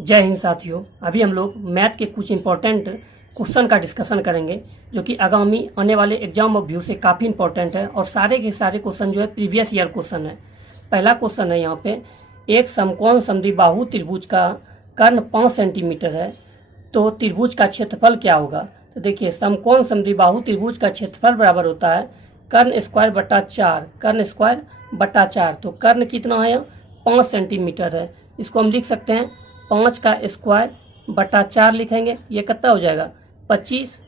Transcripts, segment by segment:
जय हिंद साथियों। अभी हम लोग मैथ के कुछ इंपॉर्टेंट क्वेश्चन का डिस्कशन करेंगे जो कि आगामी आने वाले एग्जाम ऑफ व्यू से काफ़ी इंपॉर्टेंट है और सारे के सारे क्वेश्चन जो है प्रीवियस ईयर क्वेश्चन है। पहला क्वेश्चन है यहाँ पे, एक समकोण समद्विबाहु त्रिभुज का कर्ण 5 सेंटीमीटर है तो त्रिभुज का क्षेत्रफल क्या होगा। तो देखिए, समकोण समद्विबाहु त्रिभुज का क्षेत्रफल बराबर होता है कर्ण स्क्वायर बटा 4, कर्ण स्क्वायर बटा 4। तो कर्ण कितना है, 5 सेंटीमीटर है। इसको हम लिख सकते हैं 5 का स्क्वायर बटा 4 लिखेंगे। ये कितना हो जाएगा, 25,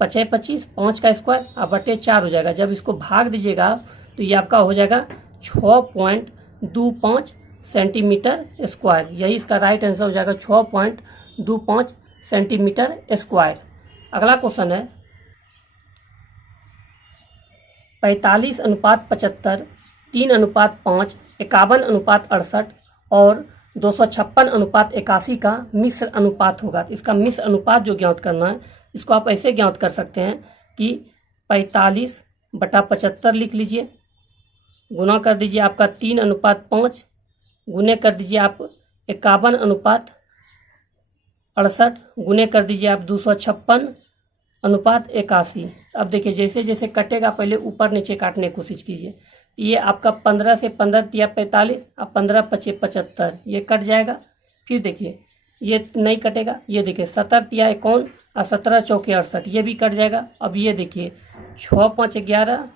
5 25, 5 का स्क्वायर और बटे 4 हो जाएगा। जब इसको भाग दीजिएगा तो ये आपका हो जाएगा 6.25 सेंटीमीटर स्क्वायर। यही इसका राइट आंसर हो जाएगा, 6.25 सेंटीमीटर स्क्वायर। अगला क्वेश्चन है 45:75, 3:5, 51:68 और 256:81 का मिश्र अनुपात होगा। तो इसका मिश्र अनुपात जो ज्ञात करना है, इसको आप ऐसे ज्ञात कर सकते हैं कि 45/75 लिख लीजिए, गुना कर दीजिए आपका 3:5, गुने कर दीजिए आप 51:68, गुने कर दीजिए आप 256:81। अब देखिए जैसे जैसे कटेगा पहले ऊपर नीचे काटने की कोशिश कीजिए। ये आपका 15 से 15 तिया 45 और 15 पचे 75, ये कट जाएगा। फिर देखिए ये नहीं कटेगा, ये देखिए 17 तिया 51 और 17 चौके 68, ये भी कट जाएगा। अब ये देखिए 6 5 11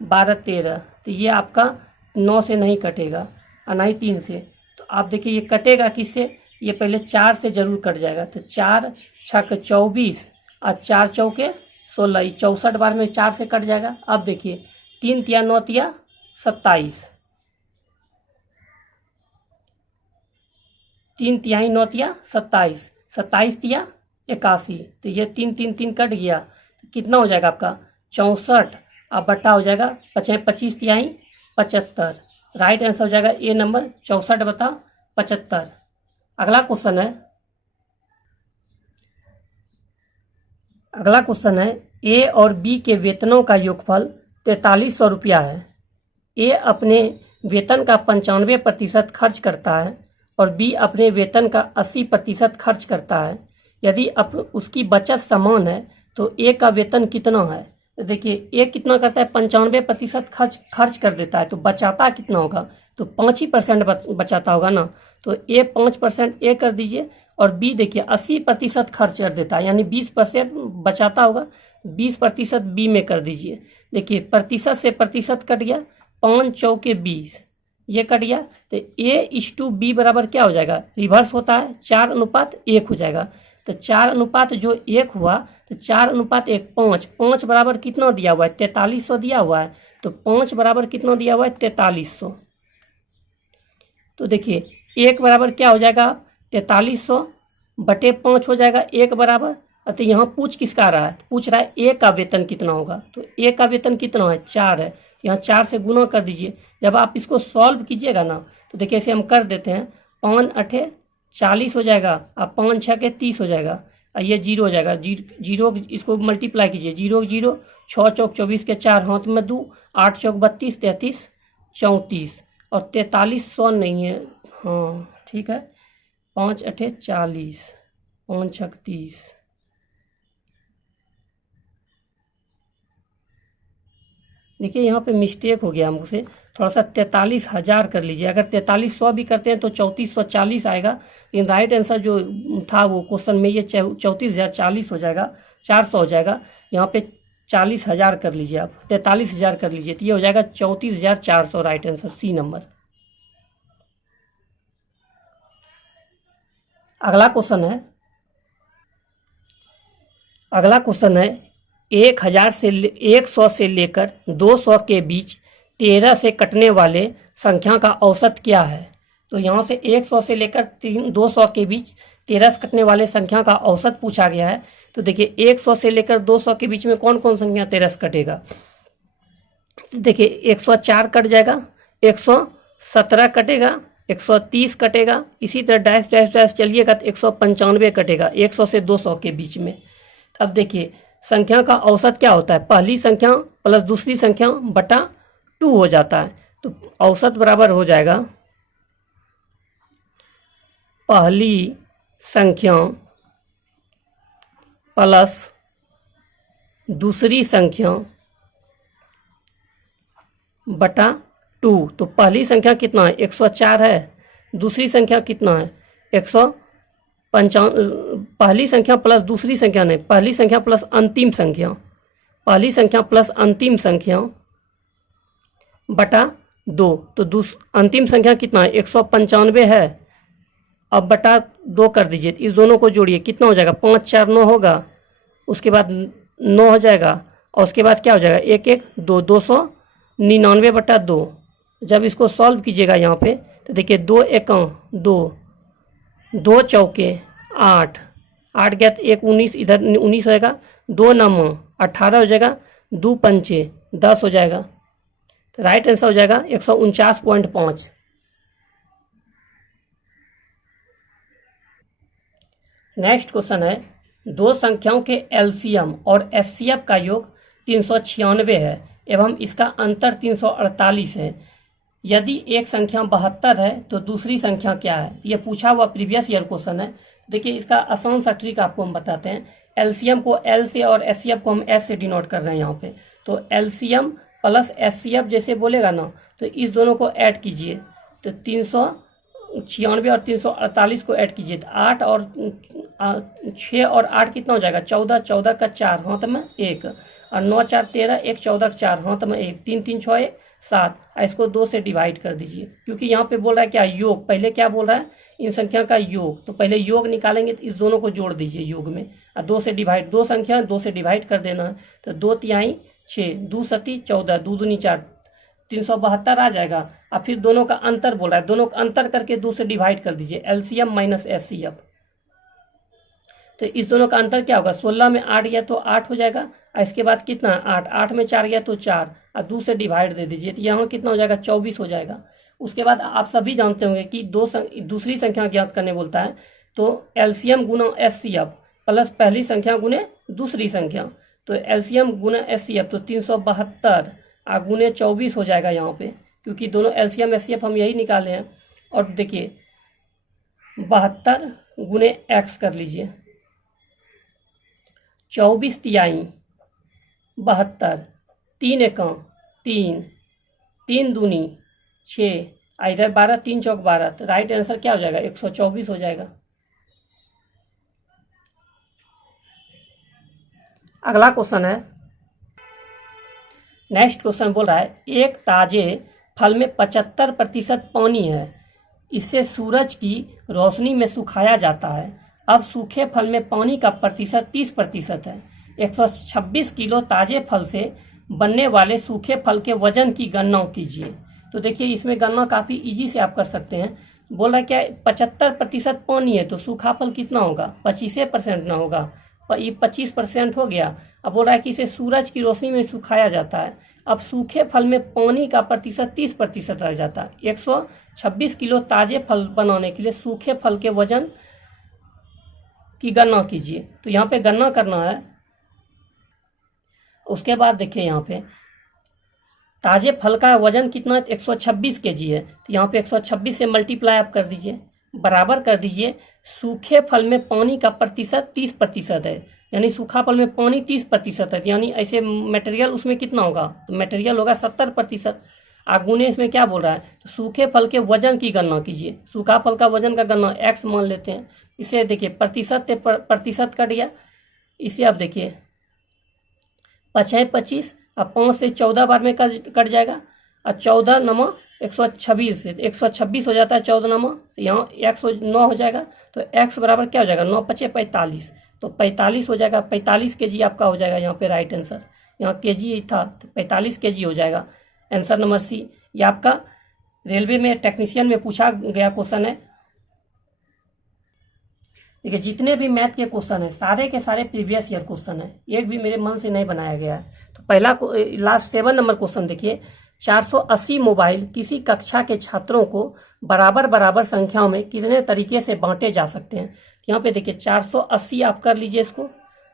12 13, तो ये आपका 9 से नहीं कटेगा और ना ही 3 से। तो आप देखिए ये कटेगा किससे, ये पहले 4 से जरूर कट जाएगा। तो 4 छक 24 और 4 चौके 16, 64 बार में 4 से कट जाएगा। अब देखिए 3 तिया 9 तिया 27, 3 तिहाई 9 तिया 27, 27 तिया 81, तो ये 3 3 3 कट गया। तो कितना हो जाएगा आपका 64 और बट्टा हो जाएगा 25 तिहाई 75। राइट आंसर हो जाएगा ए नंबर 64/75। अगला क्वेश्चन है ए और बी के वेतनों का योगफल 4300 रुपया है। ए अपने वेतन का 95% खर्च करता है और बी अपने वेतन का 80% खर्च करता है। यदि उसकी बचत समान है तो ए का वेतन कितना है। तो देखिए ए कितना करता है, 95% खर्च कर देता है, तो बचाता कितना होगा, तो 5% बचाता होगा ना। तो ए 5% ए कर दीजिए और बी देखिए 80% खर्च कर देता है, यानी 20% बचाता होगा, 20% बी में कर दीजिए। देखिए प्रतिशत से प्रतिशत कट गया, 5 चौके 20, ये कट गया। तो A/B बराबर क्या हो जाएगा, रिवर्स होता है, 4:1 हो जाएगा। तो 4 जो 1 हुआ, तो 4:1 5 बराबर कितना दिया हुआ है, 4300 दिया हुआ है। तो 5 बराबर कितना दिया हुआ है, 4300। तो देखिए 1 बराबर क्या हो जाएगा, 4300 बटे 5 हो जाएगा 1 बराबर। तो यहाँ पूछ किसका रहा है, पूछ रहा है ए का वेतन कितना होगा। तो ए का वेतन कितना है, 4 है, यहाँ 4 से गुना कर दीजिए। जब आप इसको सॉल्व कीजिएगा ना, तो देखिए ऐसे हम कर देते हैं, 5 8 40 हो जाएगा और 5 6 30 हो जाएगा और ये 0 हो जाएगा। जीरो इसको मल्टीप्लाई कीजिए, 0 0, 6 चौक 24 के 4 हाथ में 2, 8 चौक 32, 33 34 और 4300 नहीं है, हाँ ठीक है, 5 8 40, 5 6 30। देखिए यहाँ पे मिस्टेक हो गया हमसे, थोड़ा सा 43,000 कर लीजिए। अगर 4300 भी करते हैं तो 3440 आएगा, लेकिन राइट आंसर जो था वो क्वेश्चन में ये 34,040 हो जाएगा, 400 हो जाएगा। यहाँ पे 40,000 कर लीजिए आप, 43,000 कर लीजिए, तो ये हो जाएगा 34,400। Right answer C number. अगला क्वेश्चन है 1,000 से 100 से लेकर 200 के बीच 13 से कटने वाले संख्या का औसत क्या है। तो यहाँ से 100 से लेकर 200 के बीच 13 से कटने वाले संख्या का औसत पूछा गया है। तो देखिए 100 से लेकर 200 के बीच में कौन कौन संख्या 13 से कटेगा। देखिए 104 कट जाएगा, 117 कटेगा, 130 कटेगा, इसी तरह डैश डैश डैश चलिएगा तो 195 कटेगा 100 से 200 के बीच में। अब देखिए संख्या का औसत क्या होता है, पहली संख्या प्लस दूसरी संख्या बटा 2 हो जाता है। तो औसत बराबर हो जाएगा पहली संख्या प्लस दूसरी संख्या बटा 2। तो पहली संख्या कितना है 104 है, दूसरी संख्या कितना है 155। पहली संख्या प्लस दूसरी संख्या नहीं, पहली संख्या प्लस अंतिम संख्या, पहली संख्या प्लस अंतिम संख्या बटा 2। तो अंतिम संख्या कितना है 195 है। अब बटा 2 कर दीजिए, इस दोनों को जोड़िए, कितना हो जाएगा 5 4 9 होगा, उसके बाद 9 हो जाएगा, और उसके बाद क्या हो जाएगा 1 1 2 299 बटा 2। जब इसको सॉल्व कीजिएगा यहाँ पे तो देखिए 2 1 2, 2 चौके 8, 8 गया तो 1 19, इधर 19 होएगा, 2 9 18 हो जाएगा, 2 पंचे 10 हो जाएगा। तो राइट आंसर हो जाएगा 149.5। नेक्स्ट क्वेश्चन है, दो संख्याओं के एलसीएम और एचसीएफ का योग 396 है एवं इसका अंतर 348 है। यदि एक संख्या 72 है तो दूसरी संख्या क्या है? ये पूछा हुआ प्रीवियस ईयर क्वेश्चन है। देखिए इसका आसान सा ट्रिक आपको हम बताते हैं। एलसीएम को एल से और एचसीएफ को हम एस से डिनोट कर रहे हैं यहाँ पे। तो एलसीएम प्लस एचसीएफ जैसे बोलेगा ना, तो इस दोनों को ऐड कीजिए, तो 396 और 348 को ऐड कीजिए, तो 8 और 6 और 8 कितना हो जाएगा 14, 14 का 4 हाथ में 1, और 9 4 13, 1 14 का 4 हाथ में 1, 3 3 6 7। इसको 2 से डिवाइड कर दीजिए, क्योंकि यहाँ पे बोल रहा है क्या योग, पहले क्या बोल रहा है इन संख्या का योग, तो पहले योग निकालेंगे तो इस दोनों को जोड़ दीजिए योग में, और 2 से डिवाइड, 2 संख्या 2 से डिवाइड कर देना है, तो 2 तिहाई 6, 2 सती 14, 2 दूनी 4, 372 आ जाएगा। और फिर दोनों का अंतर बोल रहा है, दोनों का अंतर करके 2 से डिवाइड कर दीजिए, एलसीएम माइनस एचसीएफ। तो इस दोनों का अंतर क्या होगा, 16 में 8 गया तो 8 हो जाएगा, और इसके बाद कितना 8, 8 में 4 गया तो 4, और 2 से डिवाइड दे दीजिए, तो यहाँ कितना हो जाएगा 24 हो जाएगा। उसके बाद आप सभी जानते होंगे कि दूसरी संख्या ज्ञात करने बोलता है, तो एलसीएम गुना एचसीएफ प्लस पहली संख्या गुने दूसरी संख्या, तो एलसीएम गुना एचसीएफ तो 372 और गुने 24 हो जाएगा यहाँ पे, क्योंकि दोनों एलसीएम एचसीएफ हम यही निकाले हैं। और देखिए 72 गुने एक्स कर लीजिए, 24 तिहाई 72, 3 एकम 3, 3 दूनी 6, इधर 12, 3 चौक 12, तो राइट आंसर क्या हो जाएगा 124 हो जाएगा। अगला क्वेश्चन है, नेक्स्ट क्वेश्चन बोल रहा है, एक ताजे फल में 75% पानी है, इससे सूरज की रोशनी में सुखाया जाता है। अब सूखे फल में पानी का प्रतिशत 30% है। 126 किलो ताजे फल से बनने वाले सूखे फल के वजन की गणना कीजिए। तो देखिए इसमें गणना काफ़ी इजी से आप कर सकते हैं। बोल रहा है क्या 75% पानी है, तो सूखा फल कितना होगा 25% ना होगा, ये 25% हो गया। अब बोल रहा है कि इसे सूरज की रोशनी में सुखाया जाता है। अब सूखे फल में पानी का प्रतिशत 30% रह जाता है। 126 किलो ताजे फल बनाने के लिए सूखे फल के वजन की गणना कीजिए। तो यहाँ पे गणना करना है। उसके बाद देखिए यहाँ पे ताजे फल का वजन कितना 126 kg है, तो यहाँ पे 126 से मल्टीप्लाई आप कर दीजिए, बराबर कर दीजिए सूखे फल में पानी का प्रतिशत 30% है, यानी सूखा फल में पानी 30% है, यानी ऐसे मटेरियल उसमें कितना होगा, तो मटेरियल होगा 70%। आगुने इसमें क्या बोल रहा है, तो सूखे फल के वजन की गणना कीजिए। सूखा फल का वजन का गणना x मान लेते हैं। इसे देखिए प्रतिशत से प्रतिशत कट गया, इसे आप देखिए 5 25 और 5 से 14 बार में कट जाएगा, और 14 नमा 126 से 126 हो जाता है, 14 नमा तो यहाँ 109 हो जाएगा। तो x बराबर क्या हो जाएगा 9 5 45, तो 45 हो जाएगा। 45 kg आपका हो जाएगा यहाँ पे राइट आंसर। यहाँ kg था तो 45 kg हो जाएगा आंसर नंबर सी। ये आपका रेलवे में टेक्नीशियन में पूछा गया क्वेश्चन है। देखिए जितने भी मैथ के क्वेश्चन है सारे के सारे प्रीवियस ईयर क्वेश्चन है, एक भी मेरे मन से नहीं बनाया गया है। तो पहला लास्ट 7 नंबर क्वेश्चन देखिए, 480 मोबाइल किसी कक्षा के छात्रों को बराबर बराबर संख्याओं में कितने तरीके से बांटे जा सकते हैं। यहाँ पे देखिए 480 आप कर लीजिए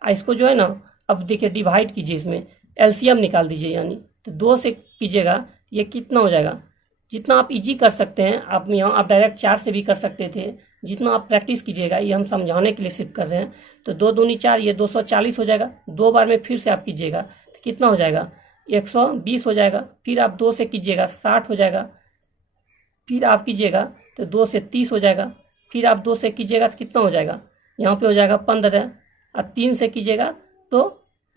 इसको जो है ना, अब देखिए डिवाइड कीजिए, इसमें एलसीएम निकाल दीजिए, यानी तो 2 से कीजिएगा, ये कितना हो जाएगा जितना आप इजी कर सकते हैं, आप यहाँ आप डायरेक्ट 4 से भी कर सकते थे, जितना आप प्रैक्टिस कीजिएगा, ये हम समझाने के लिए सिर्फ कर रहे हैं। तो 2 दूनी 4, ये 240 हो जाएगा। 2 बार में फिर से आप कीजिएगा तो कितना हो जाएगा, 120 हो जाएगा। फिर आप 2 से कीजिएगा 60 हो जाएगा। फिर आप कीजिएगा तो 2 से 30 हो जाएगा। फिर आप 2 से कीजिएगा तो कितना हो जाएगा, यहाँ पे हो जाएगा 15। और 3 से कीजिएगा तो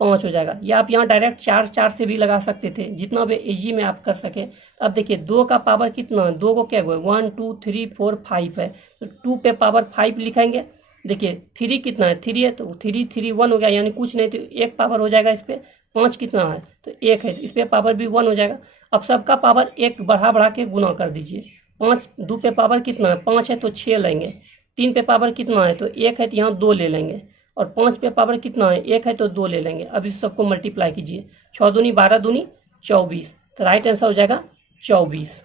5 हो जाएगा। या आप यहाँ डायरेक्ट 4 से भी लगा सकते थे, जितना भी इजी में आप कर सके। अब देखिए 2 का पावर कितना है, 2 को क्या हुआ, 1 2 3 4 5 है, तो 2 पे पावर 5 लिखेंगे। देखिए 3 कितना है, 3 है, तो 3 3 1 हो गया, यानी कुछ नहीं, तो 1 पावर हो जाएगा इस पर। 5 कितना है, तो 1 है, इस पर पावर भी 1 हो जाएगा। अब सबका पावर 1 बढ़ा के गुना कर दीजिए। 5 2 पे पावर कितना है, 5 है तो 6 लेंगे। 3 पे पावर कितना है, तो 1 है, तो यहाँ 2 ले लेंगे। और 5 पे पावर कितना है, 1 है, तो 2 ले लेंगे। अब इस सबको मल्टीप्लाई कीजिए, 6 दूनी 12 दूनी 24, तो राइट आंसर हो जाएगा 24।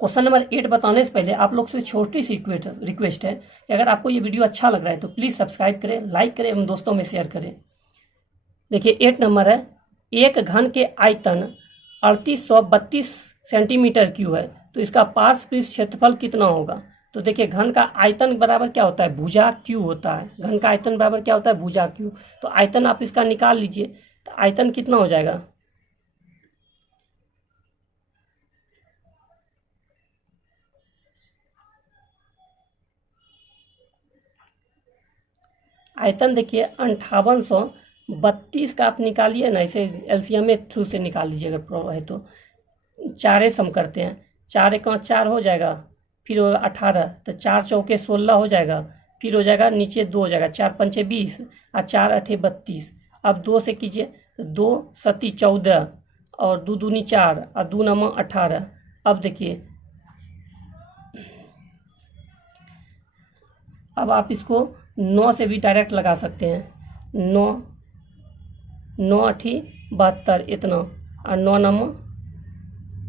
क्वेश्चन नंबर 8 बताने से पहले आप लोग से छोटी सी रिक्वेस्ट है कि अगर आपको ये वीडियो अच्छा लग रहा है तो प्लीज़ सब्सक्राइब करें, लाइक करें एवं दोस्तों में शेयर करें। देखिए 8 नंबर है, एक घन के आयतन 3832 सेंटीमीटर क्यूब है, तो इसका पार्श्व क्षेत्रफल कितना होगा। तो देखिए घन का आयतन बराबर क्या होता है, भुजा क्यू होता है। घन का आयतन बराबर क्या होता है, भुजा क्यू। तो आयतन आप इसका निकाल लीजिए, तो आयतन कितना हो जाएगा, आयतन देखिए 5832 का आप निकालिए ना, इसे एलसीएम में थ्रू से निकाल लीजिए अगर प्रॉब्लम है तो। 4 सम करते हैं, 4 एक 4 हो जाएगा, फिर होगा 18, तो 4 चौके 16 हो जाएगा। फिर हो जाएगा नीचे 2 हो जाएगा, 4 पंचे 20 और 4 अठे 32। अब 2 से कीजिए तो 2 सती 14 और 2 दूनी 4 और 2 नम 18। अब देखिए अब आप इसको 9 से भी डायरेक्ट लगा सकते हैं। 9 अठी 72 इतना, और 9 नम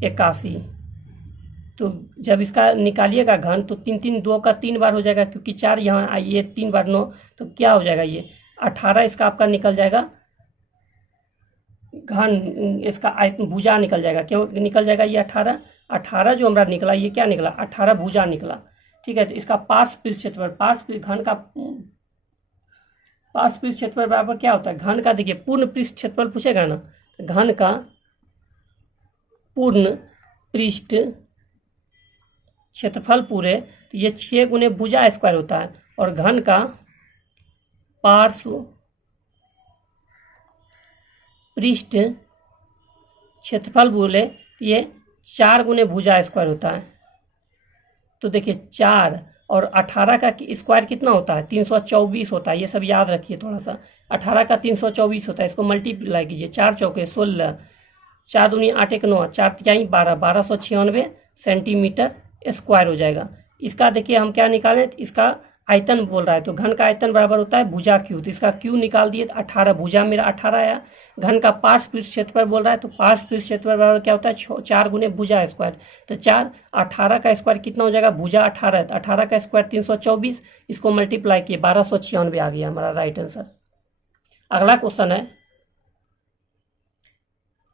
81। तो जब इसका निकालिएगा घन तो 3 3 2 का 3 बार हो जाएगा, क्योंकि 4 यहाँ आइए 3 बार 9, तो क्या हो जाएगा, ये 18 इसका आपका निकल जाएगा। घन इसका आयतन भुजा निकल जाएगा, क्यों निकल जाएगा ये 18 जो हमारा निकला, ये क्या निकला, 18 भुजा निकला। ठीक है, तो इसका पार्श्व क्षेत्रफल, पार्श्व घन का पार्श्व क्षेत्रफल बराबर क्या होता है, घन का देखिए पूर्ण पृष्ठ क्षेत्रफल पूछेगा ना, घन का पूर्ण पृष्ठ क्षेत्रफल पूरे, तो ये 6 गुने भुजा स्क्वायर होता है। और घन का पार्श्व पृष्ठ क्षेत्रफल बोले तो ये 4 गुने भुजा स्क्वायर होता है। तो देखिए 4 और 18 का स्क्वायर कितना होता है, 324 होता है। ये सब याद रखिए थोड़ा सा, 18 का 324 होता है। इसको मल्टीप्लाई कीजिए, 4 चौके 16, 4 दूनी 8 एक 9, 4 तिहाई 12, 1296 सेंटीमीटर स्क्वायर हो जाएगा। इसका देखिए हम क्या निकालें, इसका आयतन बोल रहा है, तो घन का आयतन बराबर होता है भुजा क्यू, तो इसका क्यू निकाल दिए, 18 भुजा मेरा 18 आया। घन का पार्श्व पृष्ठ क्षेत्रफल बोल रहा है, तो पार्श्व पृष्ठ क्षेत्रफल बराबर क्या होता है, 4 गुने भुजा स्क्वायर। तो 4 18 का स्क्वायर कितना हो जाएगा, भुजा 18, तो 18 का स्क्वायर 324, इसको मल्टीप्लाई किए 1296 आ गया हमारा राइट आंसर। अगला क्वेश्चन है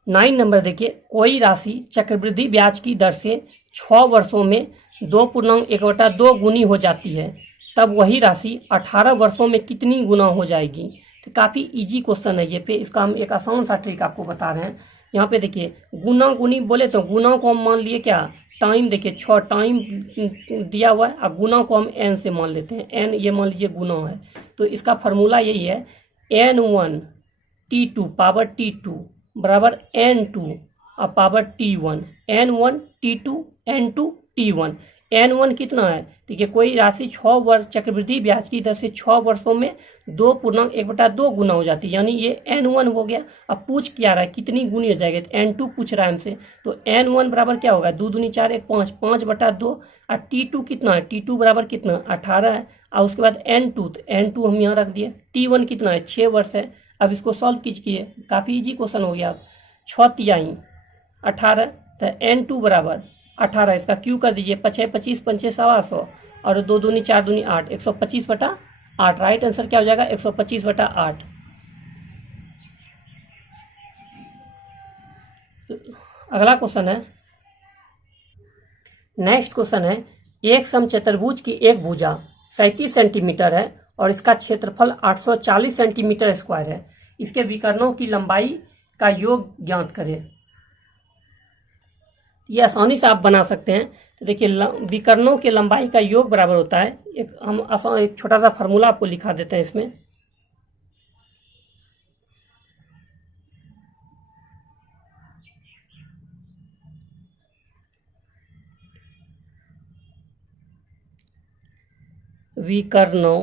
9 नंबर, देखिए कोई राशि चक्रवृद्धि ब्याज की दर से 6 वर्षों में 2.1/2 गुनी हो जाती है, तब वही राशि 18 वर्षों में कितनी गुना हो जाएगी। तो काफ़ी इजी क्वेश्चन है ये पे, इसका हम एक आसान सा ट्रिक आपको बता रहे हैं। यहाँ पे देखिए गुना गुनी बोले तो गुना को हम मान लिए क्या, टाइम, देखिए 6 टाइम दिया हुआ है, और गुना को हम n से मान लेते हैं, n ये मान लीजिए गुना है। तो इसका फार्मूला यही है, n1 t2 पावर t2 बराबर n2 और power t1, n1 t2 n2 t1। n1 कितना है, देखिए कोई राशि 6 वर्ष चक्रवृद्धि ब्याज की दर से 6 वर्षों में 2.1/2 गुना हो जाती है, यानी ये n1 हो गया। अब पूछ क्या रहा है, कितनी गुनी हो जाएगी, तो n2 पूछ रहा है हमसे, तो n1 बराबर क्या होगा, 2 दूनी 4 1 5, 5/2। और t2 कितना है, t2 बराबर कितना 18 है। और उसके बाद n2, तो n2 हम यहाँ रख दिए। t1 कितना है, 6 वर्ष है। अब इसको सॉल्व कीजिए, काफ़ी इजी क्वेश्चन हो गया। 6 तिहाई 18, तो n2 बराबर 18, इसका क्यू कर दीजिए, 5 25 पंचे 125, और 2 दूनी 4 दूनी 8, 125/8। राइट आंसर क्या हो जाएगा, 125/8। अगला क्वेश्चन है, नेक्स्ट क्वेश्चन है, एक समचतुर्भुज की एक भुजा 37 सेंटीमीटर है और इसका क्षेत्रफल 840 सेंटीमीटर स्क्वायर है। इसके विकर्णों की लंबाई का योग ज्ञात करें। ये आसानी से आप बना सकते हैं। तो देखिए, विकर्णों के लंबाई का योग बराबर होता है, एक छोटा सा फार्मूला आपको लिखा देते हैं इसमें। विकर्णों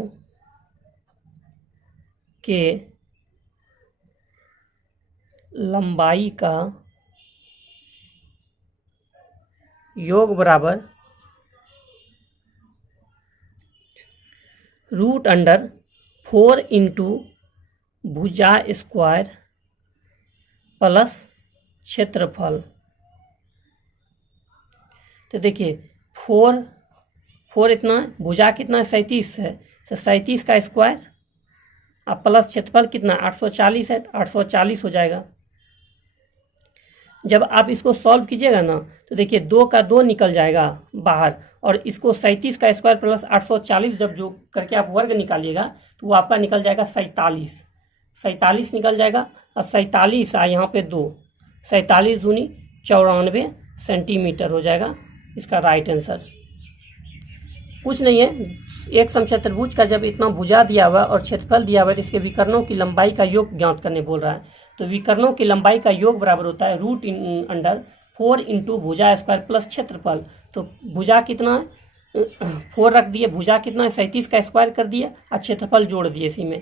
के लंबाई का योग बराबर √4 इंटू भुजा स्क्वायर प्लस क्षेत्रफल। तो देखिए, 4 इतना, भुजा कितना है 37 है, तो 37 का स्क्वायर अब प्लस क्षेत्रफल कितना 840 है, तो 840 हो जाएगा। जब आप इसको सॉल्व कीजिएगा ना, तो देखिए 2 का 2 निकल जाएगा बाहर, और इसको 37 का स्क्वायर प्लस 840 जब जो करके आप वर्ग निकालिएगा तो वो आपका निकल जाएगा 47 निकल जाएगा। और 47 यहाँ पे 2, 47 दूनी 94 सेंटीमीटर हो जाएगा इसका राइट आंसर। कुछ नहीं है, एक समचतुर्भुज का जब इतना भुजा दिया हुआ और क्षेत्रफल दिया हुआ है तो इसके विकर्णों की लंबाई का योग ज्ञात करने बोल रहा है। तो विकर्णों की लंबाई का योग बराबर होता है √4 इंटू भुजा स्क्वायर प्लस क्षेत्रफल। तो भुजा कितना है 4 रख दिए, भुजा कितना है 37 का स्क्वायर कर दिए और क्षेत्रफल जोड़ दिए इसी में।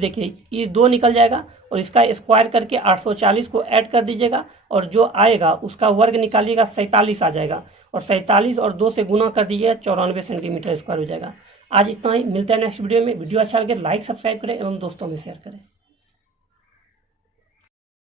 देखिए ये 2 निकल जाएगा और इसका स्क्वायर करके 840 को ऐड कर दीजिएगा और जो आएगा उसका वर्ग निकालिएगा 47 आ जाएगा, और 47 और 2 से गुना कर दीजिए 94 सेंटीमीटर स्क्वायर हो जाएगा। आज इतना ही, मिलते हैं नेक्स्ट वीडियो में। वीडियो अच्छा लगे लाइक सब्सक्राइब करें एवं दोस्तों में शेयर करें।